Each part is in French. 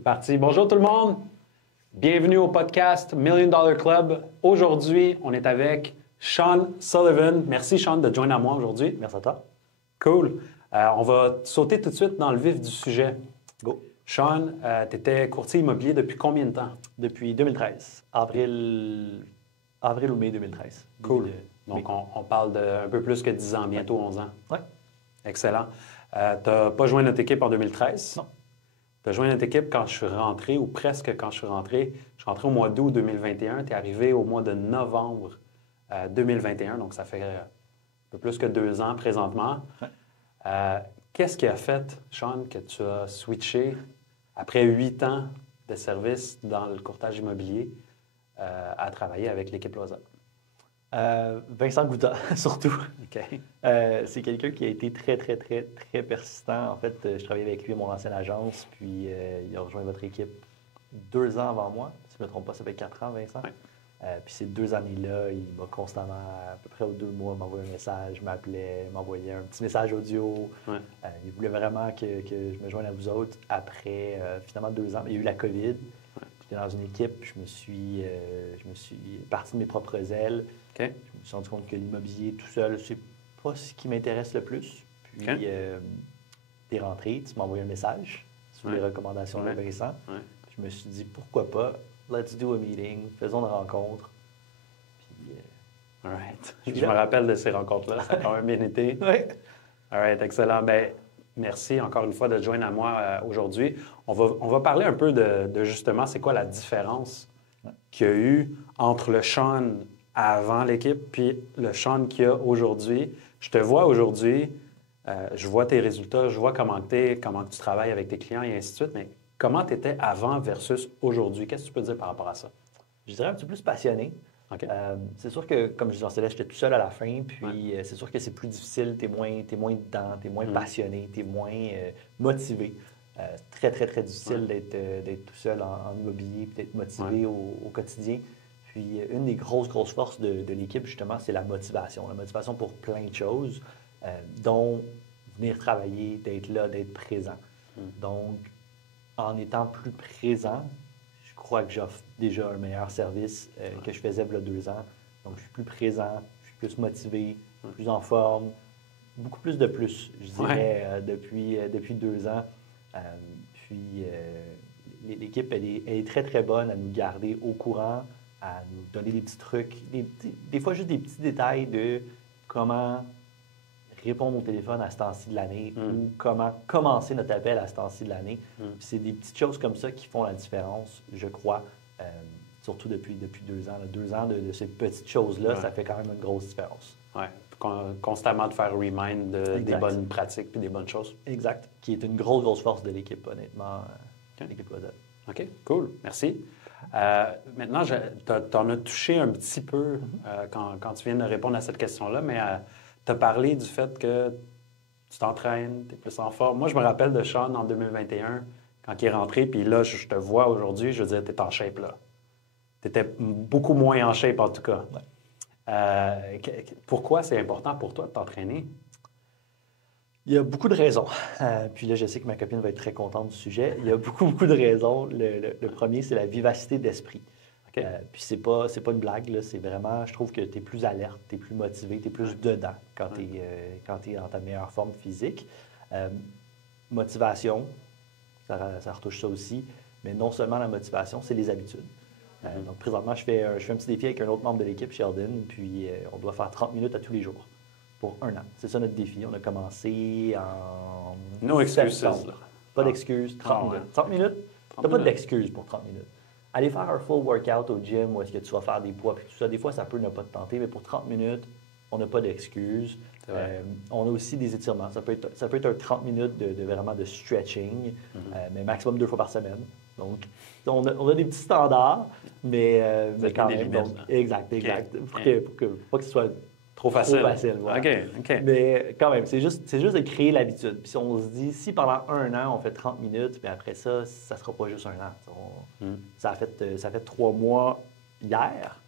C'est parti. Bonjour tout le monde. Bienvenue au podcast Million Dollar Club. Aujourd'hui, on est avec Sean Sullivan. Merci Sean de joindre à moi aujourd'hui. Merci à toi. Cool. On va sauter tout de suite dans le vif du sujet. Go. Sean, tu étais courtier immobilier depuis combien de temps? Depuis 2013. Avril ou mai 2013. Cool. Donc, on parle d'un peu plus que 10 ans, bientôt 11 ans. Oui. Excellent. Tu n'as pas joint notre équipe en 2013? Non. Tu as joint notre équipe quand je suis rentré, ou presque quand je suis rentré. Je suis rentré au mois d'août 2021. Tu es arrivé au mois de novembre 2021, donc ça fait un peu plus que 2 ans présentement. Ouais. Qu'est-ce qui a fait, Sean, que tu as switché après 8 ans de service dans le courtage immobilier à travailler avec l'équipe Loisa? Vincent Gouta, surtout. OK. C'est quelqu'un qui a été très persistant. En fait, je travaillais avec lui à mon ancienne agence, puis il a rejoint votre équipe 2 ans avant moi. Si je ne me trompe pas, ça fait 4 ans, Vincent. Ouais. Puis ces 2 années-là, il m'a constamment, à peu près aux 2 mois, m'envoyé un message, m'appelait, m'envoyait un petit message audio. Ouais. Il voulait vraiment que je me joigne à vous autres. Après, finalement, 2 ans, il y a eu la COVID. Ouais. J'étais dans une équipe, je me suis parti de mes propres ailes. Okay. Je me suis rendu compte que l'immobilier tout seul, c'est pas ce qui m'intéresse le plus. Puis, t'es rentré, tu m'as envoyé un message sur les recommandations de Vincent. Ouais. Je me suis dit, pourquoi pas, let's do a meeting, faisons une rencontre. Puis, all right. Je me rappelle de ces rencontres-là, ça a quand même bien été. Oui. All right, excellent. Bien, merci encore une fois de joindre à moi aujourd'hui. On va parler un peu de justement, c'est quoi la différence qu'il y a eu entre le Sean avant l'équipe, puis le Sean qu'il y a aujourd'hui. Je te vois aujourd'hui, je vois tes résultats, je vois comment tu travailles avec tes clients et ainsi de suite, mais comment tu étais avant versus aujourd'hui? Qu'est-ce que tu peux dire par rapport à ça? Je dirais un petit peu plus passionné. Okay. C'est sûr que, comme je disais, j'étais tout seul à la fin, puis c'est sûr que c'est plus difficile, t'es moins dedans, t'es moins passionné, t'es moins motivé. C'est très difficile d'être tout seul en immobilier, puis d'être motivé au quotidien. Puis, une des grosses forces de l'équipe, justement, c'est la motivation. La motivation pour plein de choses, dont venir travailler, d'être là, d'être présent. Donc, en étant plus présent, je crois que j'offre déjà un meilleur service que je faisais il y a 2 ans. Donc, je suis plus présent, je suis plus motivé, plus en forme, beaucoup plus de plus, je dirais, depuis 2 ans. Puis, l'équipe, elle est très bonne à nous garder au courant, à nous donner des petits trucs, des fois juste des petits détails de comment répondre au téléphone à ce temps-ci de l'année ou comment commencer notre appel à ce temps-ci de l'année. C'est des petites choses comme ça qui font la différence, je crois, surtout depuis 2 ans. 2 ans de ces petites choses-là, ça fait quand même une grosse différence. Oui, constamment de faire remind des bonnes pratiques et des bonnes choses. Exact, qui est une grosse force de l'équipe, honnêtement, l'équipe Loisa. OK, cool, merci. Maintenant, tu en as touché un petit peu quand tu viens de répondre à cette question-là, mais tu as parlé du fait que tu t'entraînes, tu es plus en forme. Moi, je me rappelle de Sean en 2021, quand il est rentré, puis là, je te vois aujourd'hui, je veux dire, tu es en shape là. Tu étais beaucoup moins en shape, en tout cas. Ouais. Pourquoi c'est important pour toi de t'entraîner? Il y a beaucoup de raisons. Puis là, je sais que ma copine va être très contente du sujet. Il y a beaucoup de raisons. Le premier, c'est la vivacité d'esprit. Okay. Puis c'est pas une blague, là. C'est vraiment, je trouve que tu es plus alerte, tu es plus motivé, tu es plus dedans quand tu es dans ta meilleure forme physique. Motivation, ça retouche ça aussi. Mais non seulement la motivation, c'est les habitudes. Donc présentement, je fais un petit défi avec un autre membre de l'équipe, Sheldon, puis on doit faire 30 minutes à tous les jours. Pour 1 an. C'est ça notre défi. On a commencé en no excuses. Pas d'excuses, 30 minutes. 30 minutes, tu n'as pas d'excuses pour 30 minutes. Aller faire un full workout au gym où est-ce que tu vas faire des poids et tout ça, des fois, ça peut ne pas te tenter, mais pour 30 minutes, on n'a pas d'excuses. On a aussi des étirements. Ça peut être un 30 minutes vraiment de stretching, mais maximum 2 fois par semaine. Donc, on a des petits standards, mais quand même. Donc, exact. Okay. Pour que pas que ce soit trop facile. Voilà. OK. Mais quand même, c'est juste de créer l'habitude. Puis on se dit, si pendant 1 an, on fait 30 minutes, puis après ça, ça ne sera pas juste 1 an. Ça a fait 3 mois hier,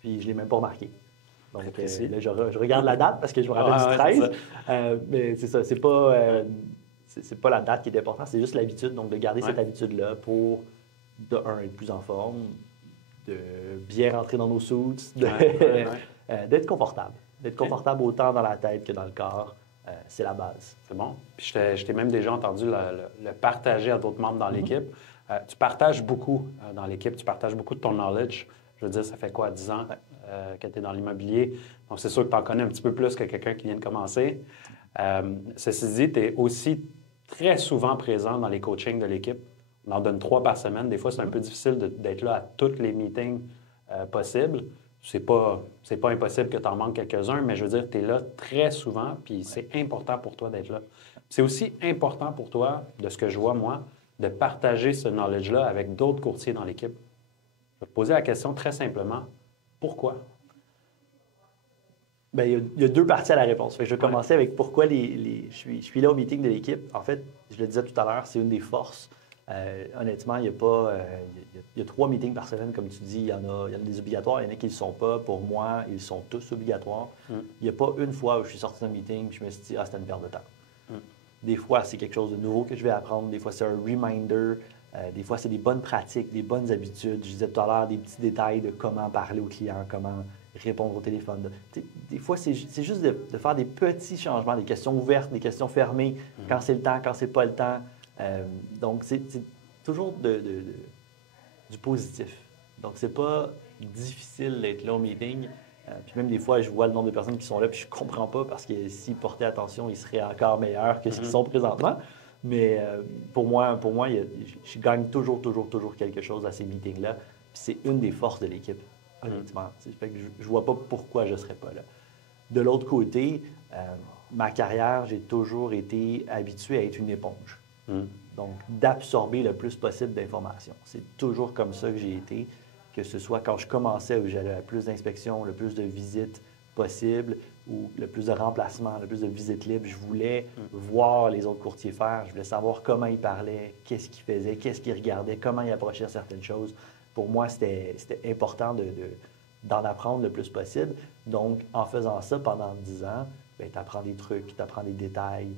puis je ne l'ai même pas remarqué. Donc là, je regarde la date parce que je me rappelle du 13. Mais c'est ça, c'est pas... c'est pas la date qui est importante, c'est juste l'habitude. Donc, de garder Ouais. cette habitude-là pour, de un, être plus en forme, de bien rentrer dans nos suits, d'être confortable. D'être confortable autant dans la tête que dans le corps, c'est la base. C'est bon. Puis je t'ai même déjà entendu le partager à d'autres membres dans l'équipe. Tu partages beaucoup dans l'équipe, tu partages beaucoup de ton knowledge. Je veux dire, ça fait quoi, 10 ans que tu es dans l'immobilier? Donc, c'est sûr que tu en connais un petit peu plus que quelqu'un qui vient de commencer. Ceci dit, tu es aussi très souvent présent dans les coachings de l'équipe. On en donne 3 par semaine. Des fois, c'est un peu difficile d'être là à tous les meetings possibles. C'est pas impossible que tu en manques quelques-uns, mais je veux dire, tu es là très souvent, puis c'est important pour toi d'être là. C'est aussi important pour toi, de ce que je vois, moi, de partager ce knowledge-là avec d'autres courtiers dans l'équipe. Je vais te poser la question très simplement. Pourquoi? Bien, il y a 2 parties à la réponse. Fait que je vais commencer avec pourquoi je suis là au meeting de l'équipe. En fait, je le disais tout à l'heure, c'est une des forces. Honnêtement, il y a 3 meetings par semaine, comme tu dis. Il y en a des obligatoires, il y en a qui ne le sont pas. Pour moi, ils sont tous obligatoires. Il n'y a pas une fois où je suis sorti d'un meeting et je me suis dit « Ah, c'était une perte de temps ». Des fois, c'est quelque chose de nouveau que je vais apprendre. Des fois, c'est un reminder. Des fois, c'est des bonnes pratiques, des bonnes habitudes. Je disais tout à l'heure, des petits détails de comment parler aux clients, comment répondre au téléphone. Des fois, c'est juste de faire des petits changements, des questions ouvertes, des questions fermées, quand c'est le temps, quand c'est pas le temps. Donc, c'est toujours du positif. Donc, c'est pas difficile d'être là au meeting. Puis même des fois, je vois le nombre de personnes qui sont là, puis je comprends pas parce que s'ils portaient attention, ils seraient encore meilleurs que ce qu'ils sont présentement. Mais pour moi, je gagne toujours quelque chose à ces meetings-là. Puis c'est une des forces de l'équipe, honnêtement. Fait que je vois pas pourquoi je serais pas là. De l'autre côté, ma carrière, j'ai toujours été habitué à être une éponge. Donc, d'absorber le plus possible d'informations. C'est toujours comme ça que j'ai été, que ce soit quand je commençais où j'allais à plus d'inspections, le plus de visites possibles, ou le plus de remplacements, le plus de visites libres. Je voulais voir les autres courtiers faire. Je voulais savoir comment ils parlaient, qu'est-ce qu'ils faisaient, qu'est-ce qu'ils regardaient, comment ils approchaient certaines choses. Pour moi, c'était important d'en apprendre le plus possible. Donc, en faisant ça pendant 10 ans, tu apprends des trucs, tu apprends des détails.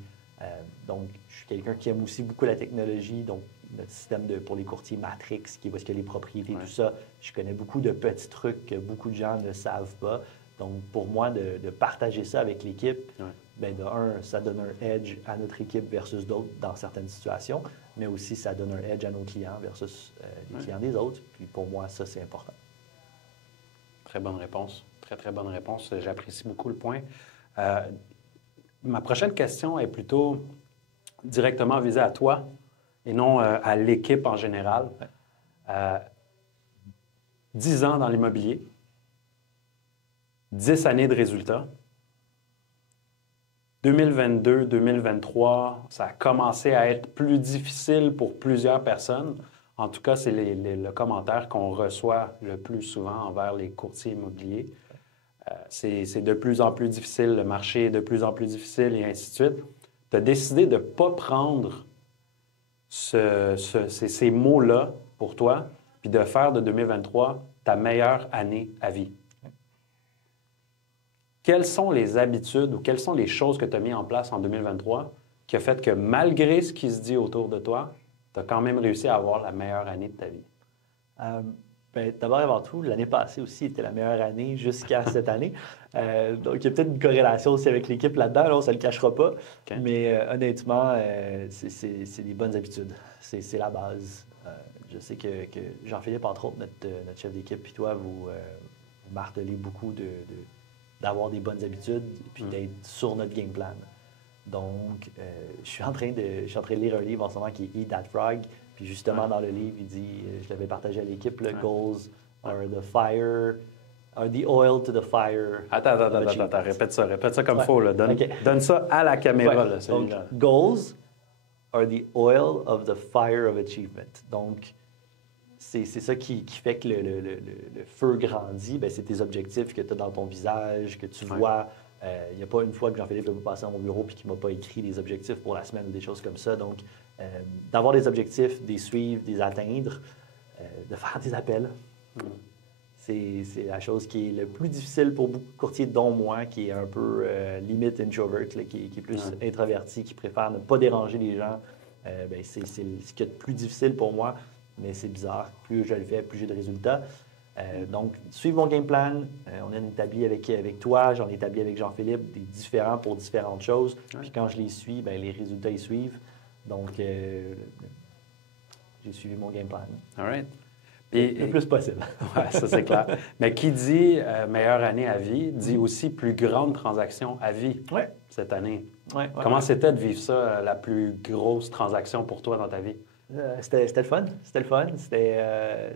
Donc, je suis quelqu'un qui aime aussi beaucoup la technologie. Donc, notre système pour les courtiers Matrix, qui est où est-ce que les propriétés, tout ça, je connais beaucoup de petits trucs que beaucoup de gens ne savent pas. Donc, pour moi, de partager ça avec l'équipe, bien, de un, ça donne un edge à notre équipe versus d'autres dans certaines situations, mais aussi ça donne un edge à nos clients versus les clients des autres. Puis pour moi, ça, c'est important. Très bonne réponse. Très, très bonne réponse. J'apprécie beaucoup le point. Ma prochaine question est plutôt directement visée à toi et non à l'équipe en général. 10 ans dans l'immobilier, 10 années de résultats. 2022-2023, ça a commencé à être plus difficile pour plusieurs personnes. En tout cas, c'est le commentaire qu'on reçoit le plus souvent envers les courtiers immobiliers. C'est de plus en plus difficile, le marché est de plus en plus difficile et ainsi de suite. Tu as décidé de ne pas prendre ces mots-là pour toi, puis de faire de 2023 ta meilleure année à vie. Quelles sont les habitudes ou quelles sont les choses que tu as mises en place en 2023 qui a fait que malgré ce qui se dit autour de toi, tu as quand même réussi à avoir la meilleure année de ta vie? D'abord et avant tout, l'année passée aussi était la meilleure année jusqu'à cette année. Donc, il y a peut-être une corrélation aussi avec l'équipe là-dedans, là, on ne se le cachera pas. Okay. Mais honnêtement, c'est des bonnes habitudes. C'est la base. Je sais que Jean-Philippe, entre autres, notre chef d'équipe, puis toi, vous martelez beaucoup d'avoir des bonnes habitudes et puis d'être sur notre game plan. Donc, je suis en train de lire un livre en ce moment qui est Eat That Frog. Puis justement, dans le livre, il dit, je l'avais partagé à l'équipe, le goals are the fire, are the oil to the fire. Attends, répète ça comme il faut. Là. Donne ça à la caméra. Là, donc, goals are the oil of the fire of achievement. Donc, c'est ça qui fait que le feu grandit. Bien, c'est tes objectifs que tu as dans ton visage, que tu vois. Il n'y a pas une fois que Jean-Philippe va passer à mon bureau et qu'il ne m'a pas écrit des objectifs pour la semaine ou des choses comme ça. Donc, d'avoir des objectifs, des suivre, des atteindre, de faire des appels. C'est la chose qui est le plus difficile pour beaucoup de courtiers, dont moi, qui est un peu limite introvert, là, qui est plus introverti, qui préfère ne pas déranger les gens. C'est ce qui est le plus difficile pour moi, mais c'est bizarre. Plus je le fais, plus j'ai de résultats. Donc, suivre mon game plan, on en a établi avec toi, j'en ai établi avec Jean-Philippe, des différents pour différentes choses. Puis quand je les suis, les résultats, ils suivent. Donc, j'ai suivi mon game plan. All right. Le plus possible. Oui, ça c'est clair. Mais qui dit meilleure année à vie, dit aussi plus grande transaction à vie cette année. Comment c'était de vivre ça, la plus grosse transaction pour toi dans ta vie? C'était le fun. C'était le fun.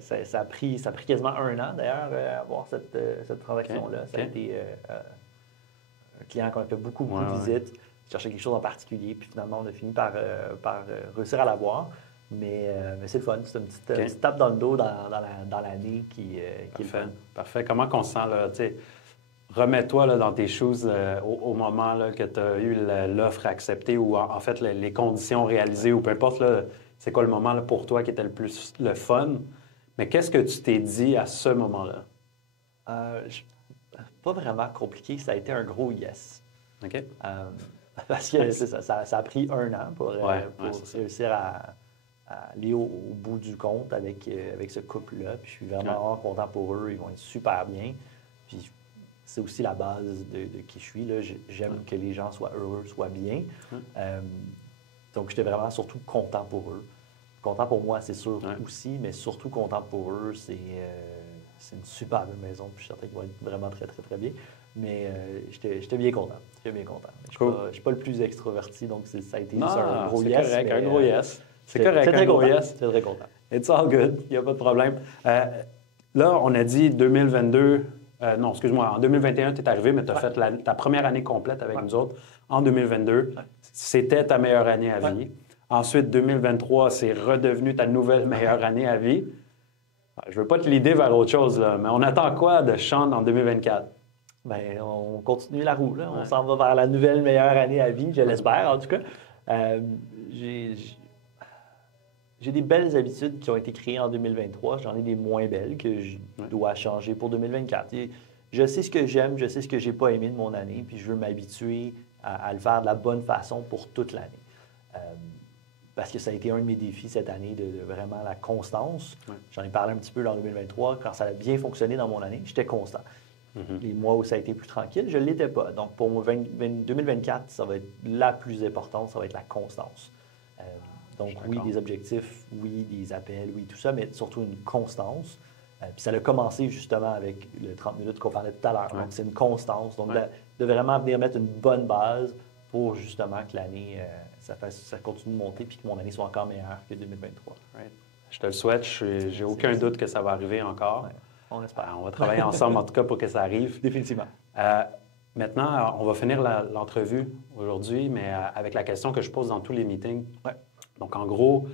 Ça a pris quasiment 1 an, d'ailleurs, avoir cette transaction-là. Ça a été un client qu'on a fait beaucoup de visites. Il cherchait quelque chose en particulier, puis finalement, on a fini par réussir à l'avoir. Mais c'est le fun. C'est une petite tape dans le dos dans l'année qui est le fun. Parfait. Comment on se sent, là? Remets-toi là, dans tes shoes au moment là, que tu as eu l'offre acceptée ou en fait les conditions réalisées ou peu importe, là, c'est quoi le moment là, pour toi qui était le plus le fun. Mais qu'est-ce que tu t'es dit à ce moment-là? Pas vraiment compliqué. Ça a été un gros yes. OK. Parce que ça a pris 1 an pour réussir à aller au bout du compte avec ce couple-là. Puis je suis vraiment content pour eux. Ils vont être super bien. Puis c'est aussi la base de qui je suis. J'aime que les gens soient heureux, soient bien. Donc, j'étais vraiment surtout content pour eux. Content pour moi, c'est sûr aussi, mais surtout content pour eux. C'est une super belle maison. Puis je suis certain qu'ils vont être vraiment très, très, très bien. Mais j'étais bien content. Je ne suis pas le plus extroverti, donc ça a été juste un gros yes. Correct, un gros yes. C'est correct, un gros yes. C'est très content. It's all good. Il n'y a pas de problème. Là, on a dit 2022. Non, excuse-moi. En 2021, tu es arrivé, mais tu as fait ta première année complète avec nous autres. En 2022, c'était ta meilleure année à vie. Ensuite, 2023, c'est redevenu ta nouvelle meilleure année à vie. Je ne veux pas te l'idée vers autre chose, là, mais on attend quoi de Sean en 2024? On continue la roue. Là. On s'en va vers la nouvelle meilleure année à vie, je l'espère en tout cas. J'ai des belles habitudes qui ont été créées en 2023. J'en ai des moins belles que je dois changer pour 2024. Et je sais ce que j'aime, je sais ce que j'ai pas aimé de mon année, puis je veux m'habituer à le faire de la bonne façon pour toute l'année. Parce que ça a été un de mes défis cette année, de vraiment la constance. J'en ai parlé un petit peu en 2023. Quand ça a bien fonctionné dans mon année, j'étais constant. Les mois où ça a été plus tranquille, je ne l'étais pas. Donc, pour moi, 2024, ça va être la plus importante, ça va être la constance. Donc, oui, des objectifs, oui, des appels, oui, tout ça, mais surtout une constance. Puis ça a commencé justement avec le 30 minutes qu'on parlait tout à l'heure. Donc, c'est une constance. Donc, de vraiment venir mettre une bonne base pour justement que l'année, ça continue de monter puis que mon année soit encore meilleure que 2023. Je te le souhaite. J'ai aucun doute que ça va arriver encore. On espère. On va travailler ensemble, en tout cas, pour que ça arrive. Définitivement. Maintenant, on va finir l'entrevue aujourd'hui, mais avec la question que je pose dans tous les meetings. Donc, en gros,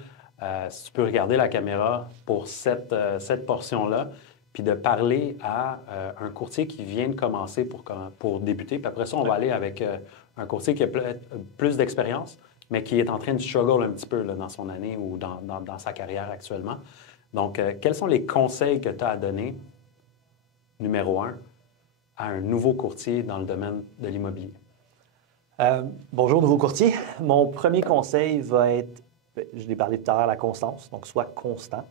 si tu peux regarder la caméra pour cette portion-là, puis de parler à un courtier qui vient de commencer pour débuter. Puis après ça, on va aller avec un courtier qui a plus d'expérience, mais qui est en train de struggle un petit peu là, dans son année ou dans sa carrière actuellement. Donc, quels sont les conseils que tu as à donner, numéro 1, à un nouveau courtier dans le domaine de l'immobilier? Bonjour, nouveau courtier. Mon premier conseil va être, je l'ai parlé tout à l'heure, la constance. Donc, sois constant.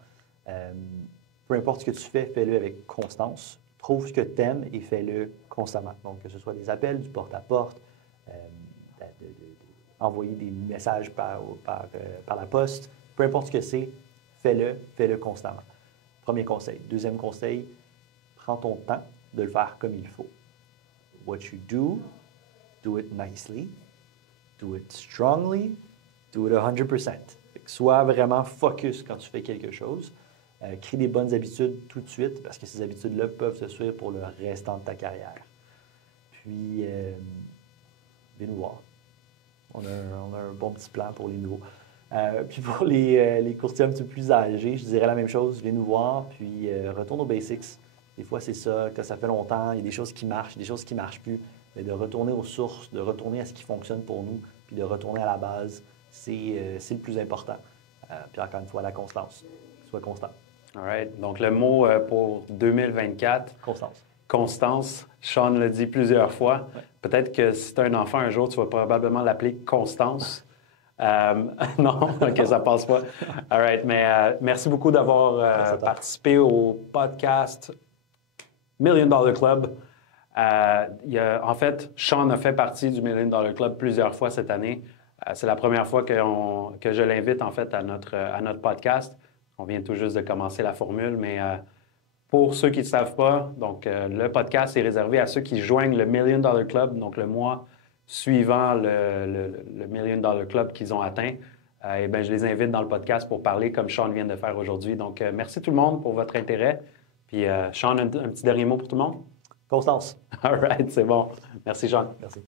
Peu importe ce que tu fais, fais-le avec constance. Trouve ce que tu aimes et fais-le constamment. Donc, que ce soit des appels, du porte-à-porte, envoyer des messages par la poste, peu importe ce que c'est, fais-le constamment. Premier conseil. Deuxième conseil, prends ton temps de le faire comme il faut. What you do it nicely, do it strongly, do it 100%. Sois vraiment focus quand tu fais quelque chose. Crée des bonnes habitudes tout de suite parce que ces habitudes-là peuvent se suivre pour le restant de ta carrière. Puis, viens nous voir. On a un bon petit plan pour les nouveaux. Puis pour les courtiers un petit peu plus âgés, je dirais la même chose. Viens nous voir, puis retourne aux basics. Des fois, c'est ça, que ça fait longtemps, il y a des choses qui marchent, des choses qui ne marchent plus. Mais de retourner aux sources, de retourner à ce qui fonctionne pour nous, puis de retourner à la base, c'est le plus important. Puis encore une fois, la constance. Sois constant. All right. Donc, le mot pour 2024, Constance. constance. Sean l'a dit plusieurs fois. Ouais. Peut-être que si tu as un enfant un jour, tu vas probablement l'appeler Constance. Non, OK, ça passe pas. All right. Mais merci beaucoup d'avoir participé au podcast Million Dollar Club. En fait, Sean a fait partie du Million Dollar Club plusieurs fois cette année. C'est la première fois que je l'invite en fait à notre podcast. On vient tout juste de commencer la formule, mais pour ceux qui ne savent pas, donc le podcast est réservé à ceux qui joignent le Million Dollar Club, donc le mois suivant le Million Dollar Club qu'ils ont atteint. Et bien, je les invite dans le podcast pour parler comme Sean vient de faire aujourd'hui. Donc, merci tout le monde pour votre intérêt. Puis, Sean, un petit dernier mot pour tout le monde? Constance. All right, c'est bon. Merci, Sean. Merci.